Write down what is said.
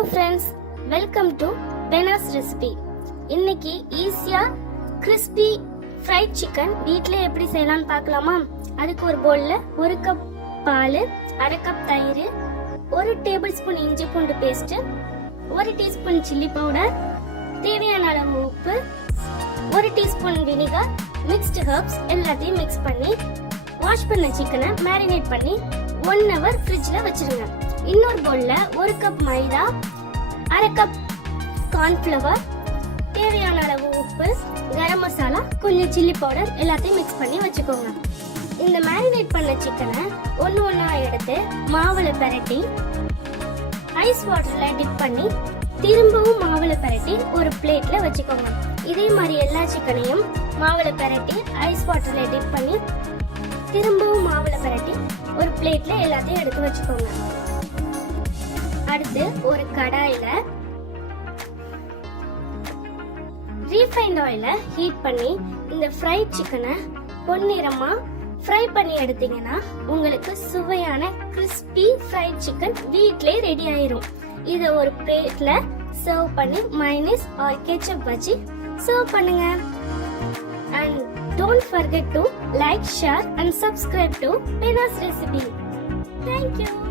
Hello friends, welcome to பெனாஸ் recipe. இன்னைக்கு ஈஸியா crispy fried chicken வீட்டில் எப்படி செய்யலாம்னு பார்க்கலாமா? அதுக்கு ஒரு பவுல்ல 1 கப் பால், 1/2 கப் தயிர், 1 டேபிள் ஸ்பூன் இஞ்சி பூண்டு பேஸ்ட், 1 டீஸ்பூன் சில்லி பவுடர், தேவையான அளவு உப்பு, 1 டீஸ்பூன் வினிகர், மிக்ஸ்டு ஹர்ப்ஸ் எல்லாத்தையும் மிக்ஸ் பண்ணி வாஷ் பண்ண சிக்கனை மேரினேட் பண்ணி 1 hour ஃப்ரிட்ஜில் வச்சிருங்க. இன்னொரு பவுல்ல 1 கப் மைதா, 1/2 கப் கார்ன்ஃப்ளவர், தேவையான அளவு உப்பு, கரம் மசாலா, கொஞ்சம் சில்லி பவுடர் எல்லாத்தையும் மிக்ஸ் பண்ணி வச்சுக்கோங்க. இந்த மேரினேட் பண்ண சிக்கனை ஒண்ணா எடுத்து மாவுல பிரட்டி ஐஸ் வாட்டர்ல டிப் பண்ணி திரும்பவும் மாவுல பிரட்டி ஒரு பிளேட்ல வச்சுக்கோங்க. இதே மாதிரி எல்லா சிக்கனையும் மாவுல பிரட்டி ஐஸ் வாட்டர்ல டிப் பண்ணி திரும்பவும் மாவுல பிரட்டி ஒரு பிளேட்ல எல்லாத்தையும் எடுத்து வச்சுக்கோங்க. அடுத்து ஒரு கடாயில ரீஃபைண்ட் ஆயில ஹீட் பண்ணி இந்த ஃப்ரைட் சிக்கனை பொன்னிறமா ஃப்ரை பண்ணி எடுத்தீங்கன்னா உங்களுக்கு சுவையான கிறிஸ்பி ஃப்ரைட் சிக்கன் வீட்லயே ரெடி ஆயிரும். இத ஒரு பிளேட்ல சர்வ் பண்ணி மைனஸ் ஆர் கெச்சப் வச்சு சர்வ் பண்ணுங்க. And don't forget to like, share and subscribe to Pena's Recipe. Thank you.